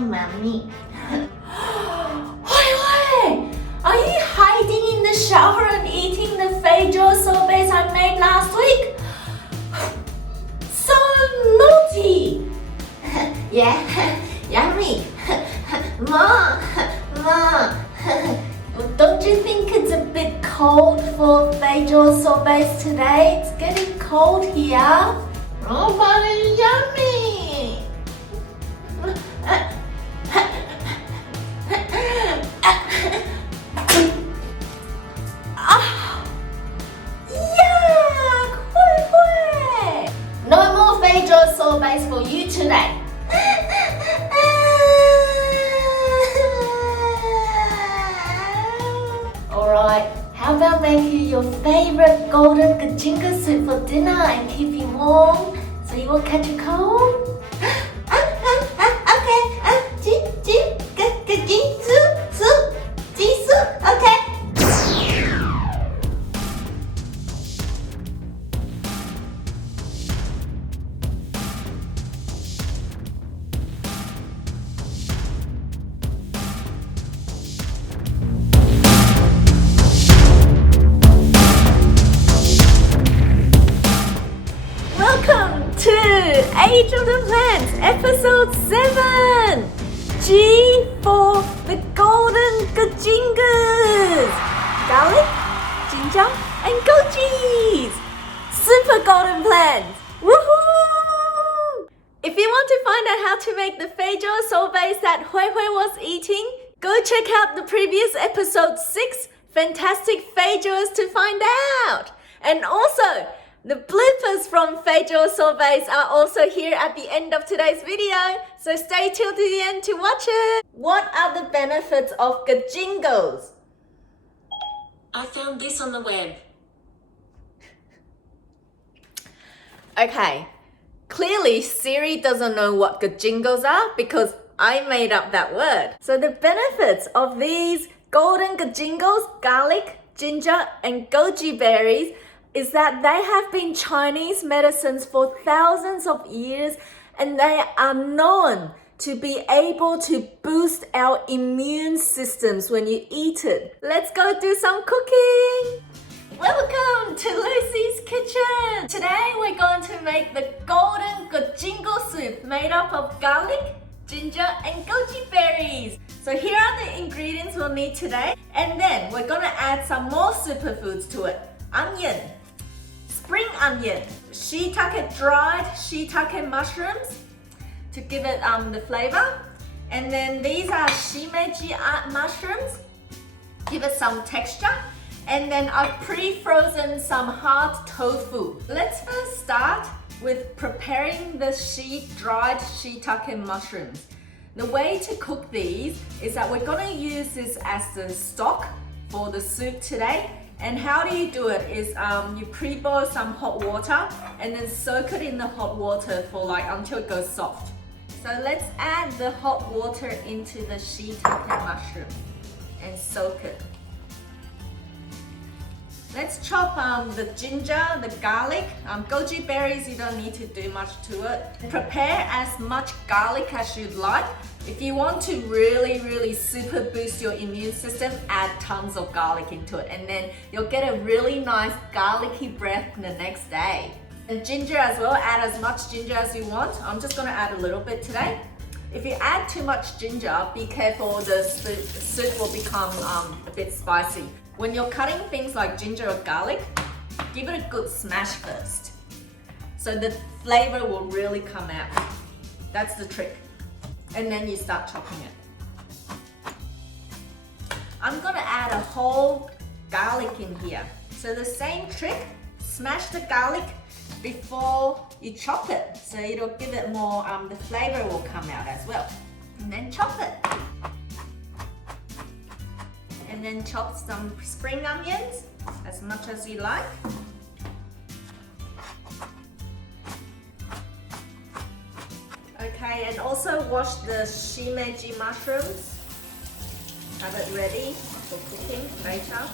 mommy. Wait! Are you hiding in the shower and eating the feijo sorbets I made last week? So naughty! Yeah, yummy. Mom. Don't you think it's a bit cold for feijo sorbets today? It's getting cold here. Oh, but it's yummy. Yuck! No more feijo sorbets for you today. Alright, how about making your favorite golden gajingo soup for dinner and keep you warm so you won't catch a cold? Okay. Welcome to Age of the Plants, episode 7! G for the golden gajingas! Garlic, ginger, and gojis! Super golden plants! Woohoo! If you want to find out how to make the feijo sorbets that Hui Hui was eating, go check out the previous episode 6, Fantastic Feijos, to find out! And also, the bloopers from feijo sorbets are also here at the end of today's video, so stay till to the end to watch it. What are the benefits of gajingos? I found this on the web. Okay, clearly Siri doesn't know what gajingos are because I made up that word. So the benefits of these golden gajingos, garlic, ginger, and goji berries is that they have been Chinese medicines for thousands of years and they are known to be able to boost our immune systems when you eat it. Let's go do some cooking! Welcome to Lucy's kitchen! Today we're going to make the golden gajingo soup made up of garlic, ginger, and goji berries. So here are the ingredients we'll need today, and then we're gonna add some more superfoods to it. Onion, spring onion, dried shiitake mushrooms to give it the flavor, and then these are shimeji mushrooms, give it some texture, and then I've pre-frozen some hard tofu. Let's first start with preparing the dried shiitake mushrooms. The way to cook these is that we're going to use this as the stock for the soup today. And how do you do it is you pre-boil some hot water and then soak it in the hot water for until it goes soft. So let's add the hot water into the shiitake mushroom and soak it. Let's chop the ginger, the garlic, goji berries, you don't need to do much to it. Prepare as much garlic as you'd like. If you want to really super boost your immune system, add tons of garlic into it and then you'll get a really nice garlicky breath the next day. And ginger as well, add as much ginger as you want. I'm just gonna add a little bit today. If you add too much ginger, be careful, the soup will become a bit spicy. When you're cutting things like ginger or garlic, give it a good smash first, so the flavor will really come out. That's the trick. And then you start chopping it. I'm gonna add a whole garlic in here. So the same trick, smash the garlic before you chop it, so it'll give it more, the flavor will come out as well. And then chop it. And then chop some spring onions, as much as you like. Okay, and also wash the shimeji mushrooms. Have it ready for cooking later.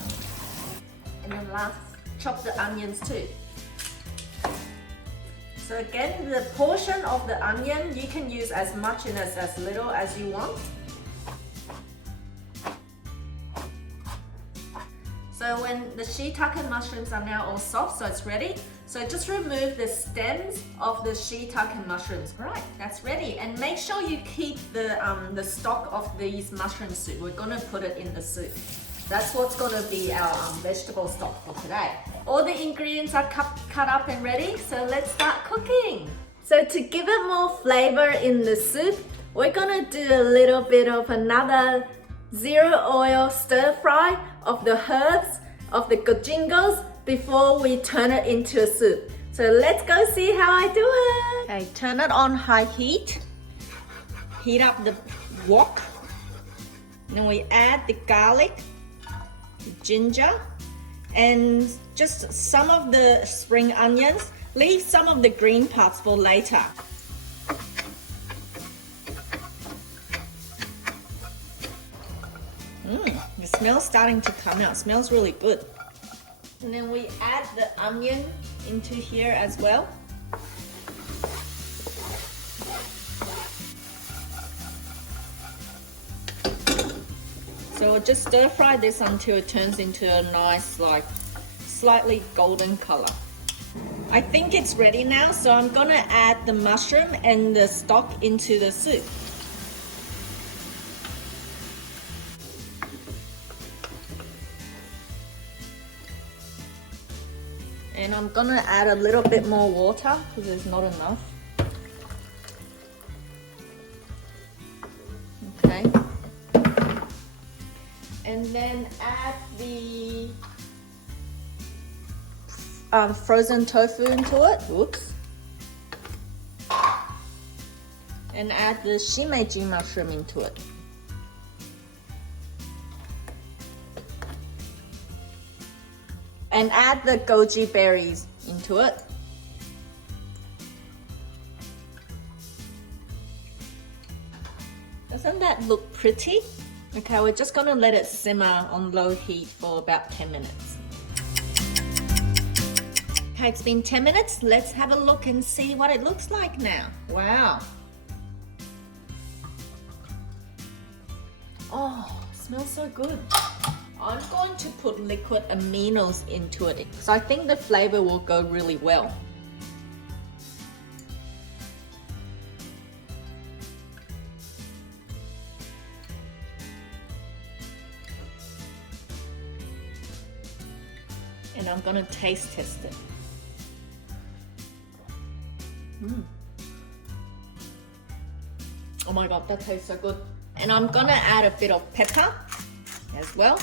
And then last, chop the onions too. So again, the portion of the onion, you can use as much and as little as you want. So when the shiitake mushrooms are now all soft, so it's ready. So just remove the stems of the shiitake mushrooms. Right, that's ready. And make sure you keep the stock of these mushroom soup. We're gonna put it in the soup. That's what's gonna be our vegetable stock for today. All the ingredients are cut up and ready, so let's start cooking. So to give it more flavor in the soup, we're gonna do a little bit of another zero oil stir fry of the herbs, of the gajingos, before we turn it into a soup. So let's go see how I do it. Okay, turn it on high heat. Heat up the wok. Then we add the garlic, ginger, and just some of the spring onions. Leave some of the green parts for later. The smell's starting to come out. It smells really good. And then we add the onion into here as well. So we'll just stir fry this until it turns into a nice, like, slightly golden color. I think it's ready now, so I'm gonna add the mushroom and the stock into the soup. And I'm gonna add a little bit more water because there's not enough. Okay. And then add the frozen tofu into it. Oops. And add the shimeji mushroom into it. And add the goji berries into it. Doesn't that look pretty? Okay, we're just gonna let it simmer on low heat for about 10 minutes. Okay, it's been 10 minutes. Let's have a look and see what it looks like now. Wow. Oh, it smells so good. I'm going to put liquid aminos into it, so I think the flavor will go really well. And I'm gonna taste test it. Oh my god, that tastes so good. And I'm gonna add a bit of pepper as well.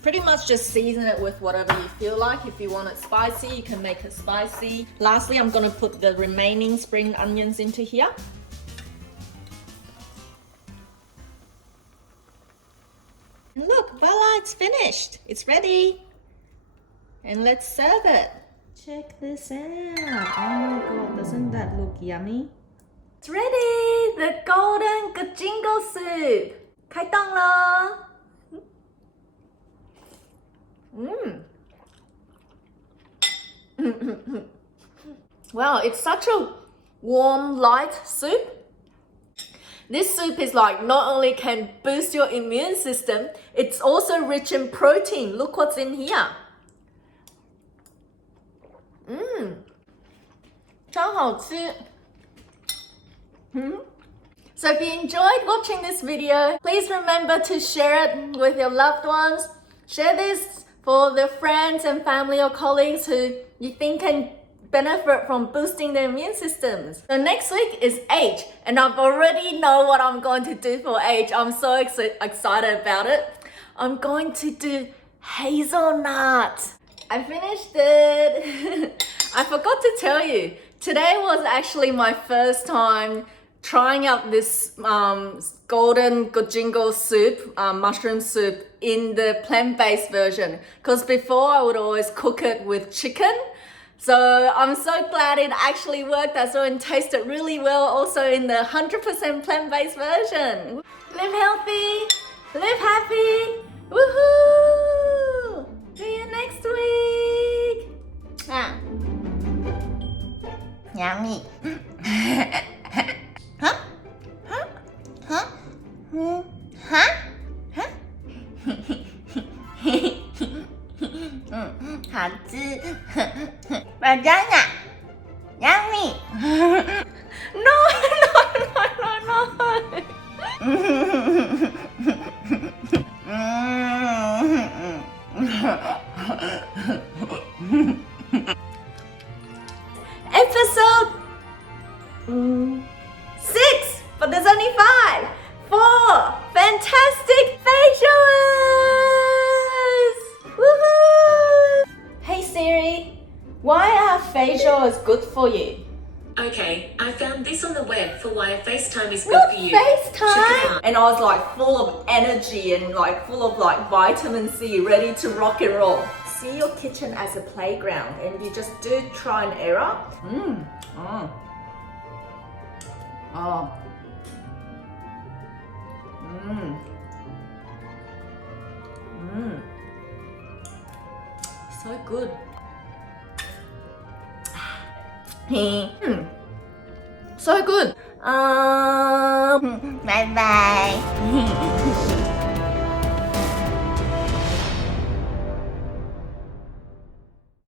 Pretty much just season it with whatever you feel like. If you want it spicy, you can make it spicy. Lastly, I'm gonna put the remaining spring onions into here. And look, voila, it's finished. It's ready. And let's serve it. Check this out. Oh my god, doesn't that look yummy? It's ready! The golden gajingo soup. 开动了. Wow, it's such a warm, light soup. This soup is like not only can boost your immune system, it's also rich in protein. Look what's in here. 超好吃. So if you enjoyed watching this video, please remember to share it with your loved ones. Share this for the friends and family or colleagues who you think can benefit from boosting their immune systems. So next week is H, and I've already know what I'm going to do for H. I'm so excited about it. I'm going to do hazelnut. I finished it. I forgot to tell you, today was actually my first time trying out this golden gajingo soup, mushroom soup in the plant-based version. Because before I would always cook it with chicken. So I'm so glad it actually worked. I saw it tasted really well also in the 100% plant-based version. Live healthy, live happy, woohoo! See you next week. Yummy. Huh? Huh? Huh? Huh? Huh? 好吃。Banana. Yummy. No, no. Episode 6, but there's only 5. 4 fantastic facials! Woohoo! Hey Siri, why are facials good for you? Okay, I found this on the web for why a FaceTime is good Not for you. Check it FaceTime! out. And I was like full of energy and like full of like vitamin C, ready to rock and roll. See your kitchen as a playground and you just do try and error. So good. So good. Bye bye.